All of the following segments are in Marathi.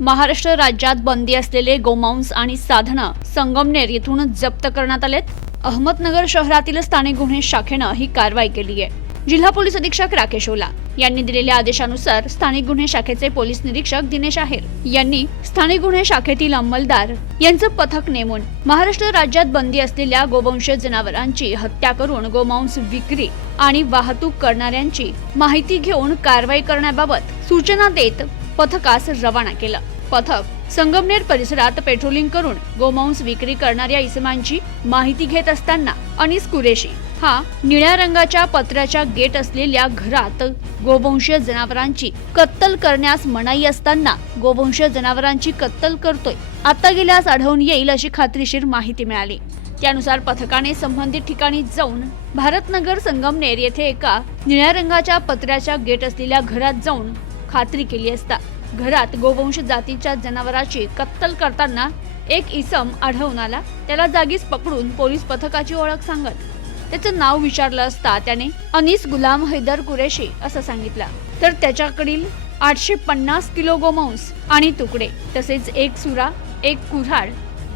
महाराष्ट्र राज्यात बंदी असलेले गोमांस आणि साधनं संगमनेर येथून जप्त करण्यात आलेत. अहमदनगर शहरातील स्थानिक गुन्हे शाखेनं ही कारवाई केली आहे. जिल्हा पोलीस अधीक्षक राकेश ओला यांनी दिलेल्या आदेशानुसार स्थानिक गुन्हे शाखेचे पोलीस निरीक्षक दिनेश आहेर यांनी स्थानिक गुन्हे शाखेतील अंमलदार यांचं पथक नेमून महाराष्ट्र राज्यात बंदी असलेल्या गोवंश जनावरांची हत्या करून गोमांस विक्री आणि वाहतूक करणाऱ्यांची माहिती घेऊन कारवाई करण्याबाबत सूचना देत पथकास रवाना केलं. पथक संगमनेर परिसरात पेट्रोलिंग करून गोमांस विक्री करणाऱ्या इसमांची माहिती घेत असताना अनिस कुरेशी हा निळ्या रंगाच्या पत्र्याच्या गेट असलेल्या घरात गोवंशीय जनावरांची कत्तल करण्यास मनाई असताना गोवंशीय जनावरांची कत्तल करतोय. आता गेल्यास आढळून येईल अशी खात्रीशीर माहिती मिळाली. त्यानुसार पथकाने संबंधित ठिकाणी जाऊन भारतनगर संगमनेर येथे एका निळ्या रंगाच्या पत्र्याच्या गेट असलेल्या घरात जाऊन खात्री केली असता. घरात गोवंश जातीच्या जनावराची कत्तल करताना एक इसम आढळून आला. त्याला जागीच पकडून पोलीस पथकाची ओळख सांगत त्याचं नाव विचारलं असता त्याने अनिस गुलाम हैदर कुरेशी असं सांगितलं. तर त्याच्याकडील आठशे पन्नास किलो गोमांस आणि तुकडे तसेच एक सुरा एक कुऱ्हाड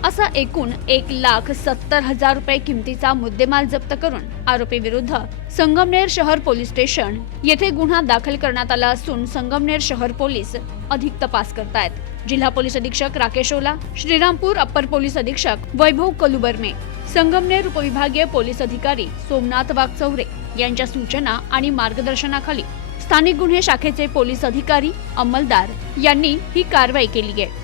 असा एकूण एक लाख सत्तर हजार रुपये किमतीचा मुद्देमाल जप्त करून आरोपी विरुद्ध संगमनेर शहर पोलीस स्टेशन येथे गुन्हा दाखल करण्यात आला असून संगमनेर शहर पोलीस अधिक तपास करतायत. जिल्हा पोलीस अधीक्षक राकेश ओला श्रीरामपूर अप्पर पोलीस अधीक्षक वैभव कलुबर्मे संगमनेर उपविभागीय पोलीस अधिकारी सोमनाथ वाघचौरे यांच्या सूचना आणि मार्गदर्शनाखाली स्थानिक गुन्हे शाखेचे पोलीस अधिकारी अंमलदार यांनी ही कारवाई केली आहे.